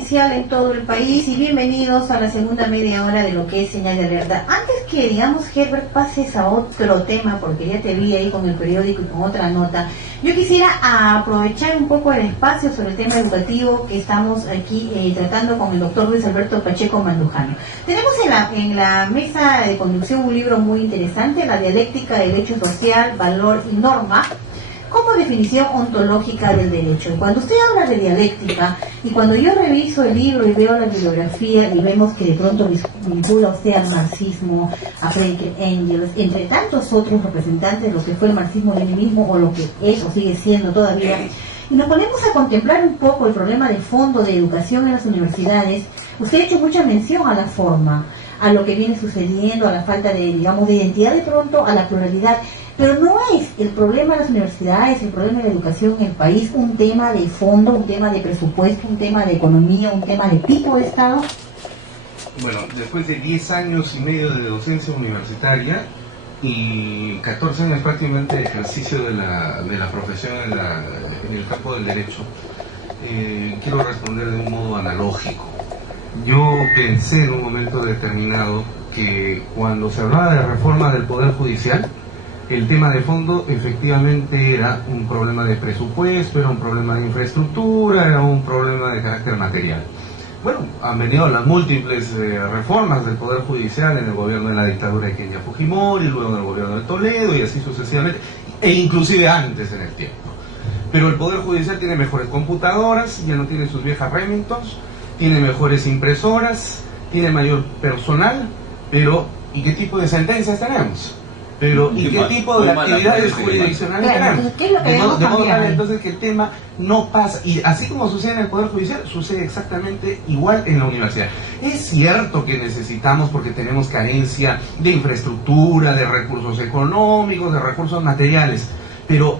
oficial en todo el país y bienvenidos a la segunda media hora de lo que es Señal de Alerta. Antes que, digamos, Herbert, pases a otro tema, porque ya te vi ahí con el periódico y con otra nota, yo quisiera aprovechar un poco el espacio sobre el tema educativo que estamos aquí tratando con el doctor Luis Alberto Pacheco Mandujano. Tenemos en la mesa de conducción un libro muy interesante, La dialéctica del hecho social, valor y norma, como definición ontológica del derecho. Cuando usted habla de dialéctica, y cuando yo reviso el libro y veo la bibliografía y vemos que de pronto vincula usted al marxismo, a Friedrich Engels, entre tantos otros representantes de lo que fue el marxismo-leninismo o lo que es o sigue siendo todavía, y nos ponemos a contemplar un poco el problema de fondo de educación en las universidades, usted ha hecho mucha mención a la forma, a lo que viene sucediendo, a la falta de, digamos, de identidad de pronto, a la pluralidad. Pero no es el problema de las universidades, el problema de la educación en el país, un tema de fondo, un tema de presupuesto, un tema de economía, un tema de tipo de Estado. Bueno, después de 10 años y medio de docencia universitaria y 14 años prácticamente de ejercicio de la profesión en el campo del derecho, quiero responder de un modo analógico. Yo pensé en un momento determinado que cuando se hablaba de reforma del Poder Judicial, el tema de fondo efectivamente era un problema de presupuesto, era un problema de infraestructura, era un problema de carácter material. Bueno, han venido las múltiples reformas del Poder Judicial en el gobierno de la dictadura de Kenya Fujimori, luego del gobierno de Toledo y así sucesivamente, e inclusive antes en el tiempo. Pero el Poder Judicial tiene mejores computadoras, ya no tiene sus viejas Remingtons, tiene mejores impresoras, tiene mayor personal, pero ¿y qué tipo de sentencias tenemos? Pero ¿y qué tipo de actividades jurisdiccionales tenemos? ¿Qué es lo que debemos cambiar? Entonces que el tema no pasa, y así como sucede en el Poder Judicial, sucede exactamente igual en la universidad. Es cierto que necesitamos, porque tenemos carencia de infraestructura, de recursos económicos, de recursos materiales, pero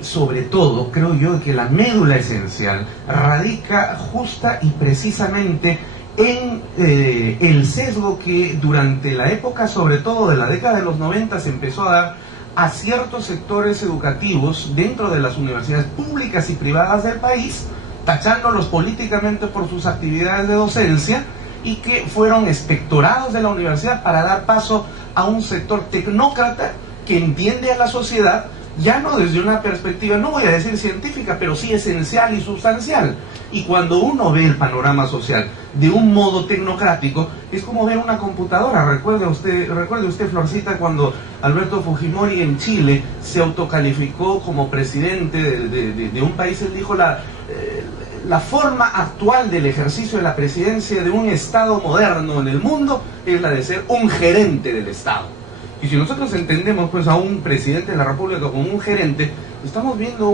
sobre todo creo yo que la médula esencial radica justa y precisamente en el sesgo que durante la época, sobre todo de la década de los 90, se empezó a dar a ciertos sectores educativos dentro de las universidades públicas y privadas del país, tachándolos políticamente por sus actividades de docencia, y que fueron expectorados de la universidad para dar paso a un sector tecnócrata que entiende a la sociedad ya no desde una perspectiva, no voy a decir científica, pero sí esencial y sustancial. Y cuando uno ve el panorama social de un modo tecnocrático, es como ver una computadora. Recuerde usted, Florcita, cuando Alberto Fujimori en Chile se autocalificó como presidente de un país. Él dijo la forma actual del ejercicio de la presidencia de un Estado moderno en el mundo es la de ser un gerente del Estado. Y si nosotros entendemos pues a un presidente de la República como un gerente, estamos viendo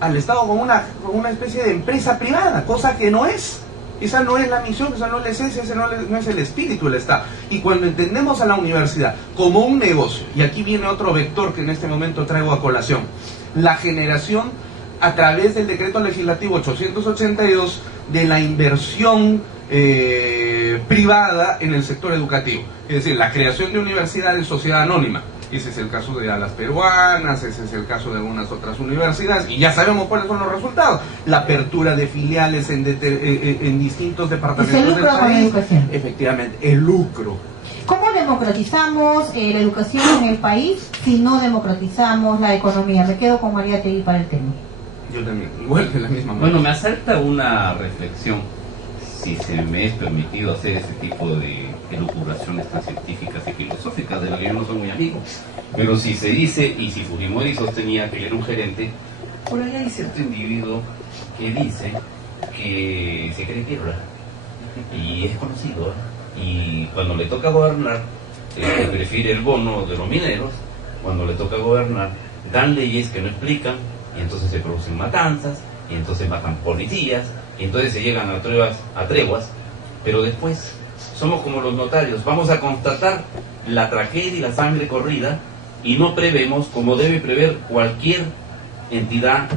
al Estado como una especie de empresa privada, cosa que no es. Esa no es la misión, esa no es la esencia, ese no es el espíritu del Estado. Y cuando entendemos a la universidad como un negocio, y aquí viene otro vector que en este momento traigo a colación, la generación a través del decreto legislativo 882 de la inversión privada en el sector educativo, es decir, la creación de universidades sociedad anónima. Ese es el caso de Alas Peruanas, ese es el caso de algunas otras universidades, y ya sabemos cuáles son los resultados. La apertura de filiales en distintos departamentos del país. Efectivamente, el lucro. ¿Cómo democratizamos la educación en el país si no democratizamos la economía? Me quedo con María Tegui para el tema. Yo también, igual de la misma manera. Bueno, me asalta una reflexión, si se me es permitido hacer ese tipo de elucubraciones tan científicas y filosóficas, de las que yo no soy muy amigo. Pero si se dice, y si Fujimori sostenía que él era un gerente, por ahí hay cierto individuo que dice que se cree Piedra, y es conocido, y cuando le toca gobernar, prefiere el bono de los mineros. Cuando le toca gobernar, dan leyes que no explican, y entonces se producen matanzas, y entonces matan policías, y entonces se llegan a treguas, pero después somos como los notarios, vamos a constatar la tragedia y la sangre corrida, y no prevemos como debe prever cualquier entidad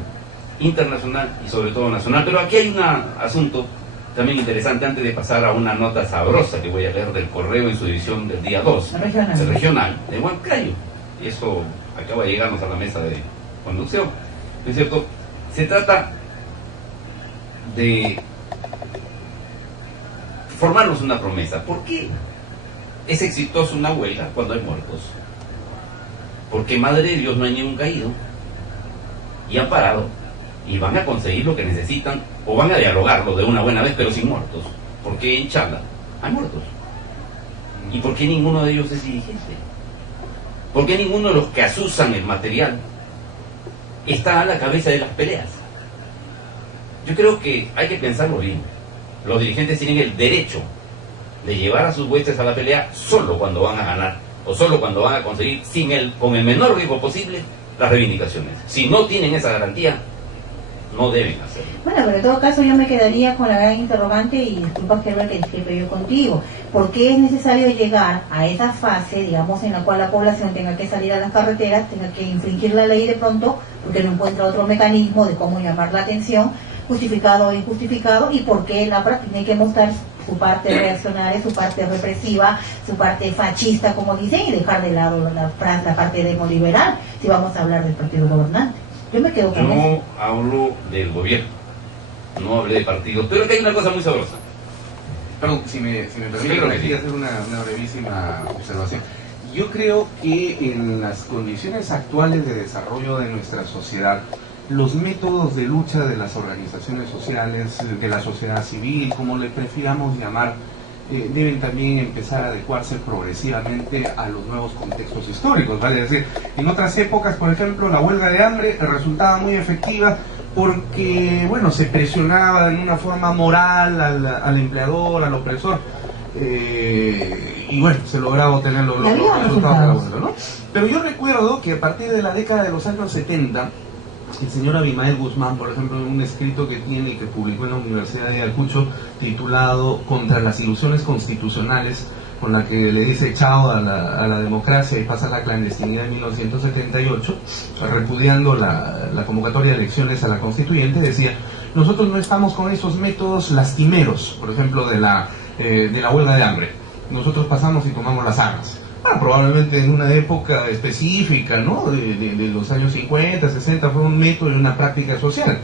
internacional y sobre todo nacional. Pero aquí hay un asunto también interesante, antes de pasar a una nota sabrosa que voy a leer del Correo en su edición del día 2, regional de Huancayo. Eso acaba de llegarnos a la mesa de conducción, ¿no es cierto? Se trata de formarnos una promesa. ¿Por qué es exitoso una huelga cuando hay muertos? Porque Madre de Dios no hay ningún caído, y han parado, y van a conseguir lo que necesitan, o van a dialogarlo de una buena vez, pero sin muertos. Porque en Chala hay muertos. ¿Y por qué ninguno de ellos es dirigente? ¿Por qué ninguno de los que asusan el material está a la cabeza de las peleas? Yo creo que hay que pensarlo bien. Los dirigentes tienen el derecho de llevar a sus huestes a la pelea solo cuando van a ganar, o solo cuando van a conseguir, con el menor riesgo posible, las reivindicaciones. Si no tienen esa garantía, no deben hacerlo. Bueno, pero en todo caso yo me quedaría con la gran interrogante, y disculpa que discrepe yo contigo, ¿por qué es necesario llegar a esa fase, digamos, en la cual la población tenga que salir a las carreteras, tenga que infringir la ley de pronto, porque no encuentra otro mecanismo de cómo llamar la atención, justificado o injustificado, y por qué el APRA tiene que mostrar su parte reaccionaria, su parte represiva, su parte fascista, como dicen, y dejar de lado la parte demoliberal, si vamos a hablar del partido gobernante? Yo me quedo con eso. Yo hablo del gobierno, no hablé de partidos, pero que hay una cosa muy sabrosa. Perdón, si me permite, quería hacer una brevísima observación. Yo creo que en las condiciones actuales de desarrollo de nuestra sociedad, los métodos de lucha de las organizaciones sociales, de la sociedad civil, como le prefiramos llamar, deben también empezar a adecuarse progresivamente a los nuevos contextos históricos, ¿vale? Es decir, en otras épocas, por ejemplo, la huelga de hambre resultaba muy efectiva porque, bueno, se presionaba en una forma moral al empleador, al opresor, y bueno, se lograba obtener los resultados de la huelga, ¿no? Pero yo recuerdo que a partir de la década de los años 70, el señor Abimael Guzmán, por ejemplo, en un escrito que tiene y que publicó en la Universidad de Ayacucho, titulado Contra las ilusiones constitucionales, con la que le dice chao a la democracia y pasa a la clandestinidad en 1978, repudiando la convocatoria de elecciones a la constituyente, decía: nosotros no estamos con esos métodos lastimeros, por ejemplo, de la huelga de hambre. Nosotros pasamos y tomamos las armas. Bueno, probablemente en una época específica, ¿no? De los años 50, 60, fue un método y una práctica social.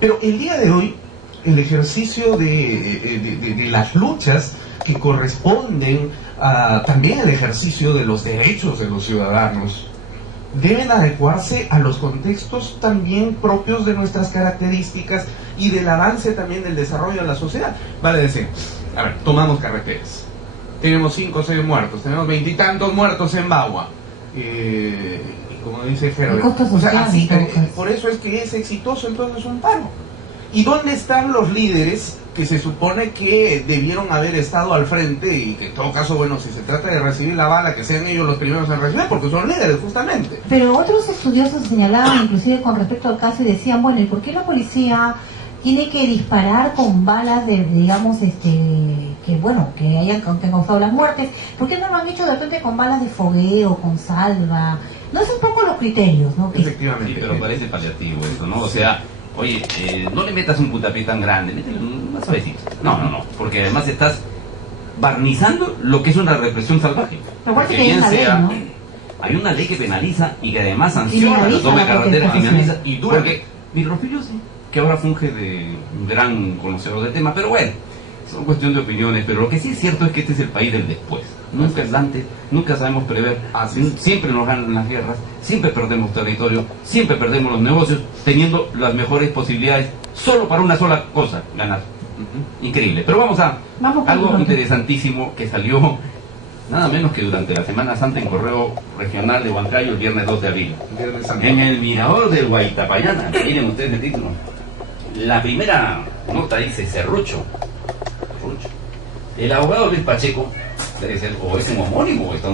Pero el día de hoy, el ejercicio de las luchas que corresponden también al ejercicio de los derechos de los ciudadanos, deben adecuarse a los contextos también propios de nuestras características y del avance también del desarrollo de la sociedad. Vale decir, a ver, tomamos carreteras. Tenemos 5 o 6 muertos, tenemos 20 y tantos muertos en Bagua. Y como dice Herbert, o sea, así, por eso es que es exitoso entonces un paro. ¿Y dónde están los líderes que se supone que debieron haber estado al frente y que en todo caso, bueno, si se trata de recibir la bala, que sean ellos los primeros en recibir, porque son líderes justamente? Pero otros estudiosos señalaban, inclusive con respecto al caso, y decían, bueno, ¿y por qué la policía tiene que disparar con balas de, digamos, que hayan causado las muertes? ¿Por qué no lo han hecho de repente con balas de fogueo, con salva? No es un poco los criterios, ¿no? Efectivamente. Sí, pero parece paliativo eso, ¿no? O sea, oye, no le metas un puntapié tan grande, métele una suavecita. No, porque además estás barnizando lo que es una represión salvaje. Porque bien sea, ¿no? Hay una ley que penaliza y que además sanciona la toma de carretera, y dura. Porque, mira, Rufillo sí, que ahora funge de un gran conocedor del tema, pero bueno, son cuestión de opiniones, pero lo que sí es cierto es que este es el país del después. Nunca es el antes, nunca sabemos prever, siempre nos ganan las guerras, siempre perdemos territorio, siempre perdemos los negocios, teniendo las mejores posibilidades solo para una sola cosa, ganar. Increíble. Pero vamos a algo interesantísimo que salió nada menos que durante la Semana Santa en Correo Regional de Huancayo el viernes 2 de abril. En el mirador del Guaitapayana, miren ustedes el título. La primera nota dice Serrucho. El abogado Luis Pacheco, debe ser, o es un homónimo, o está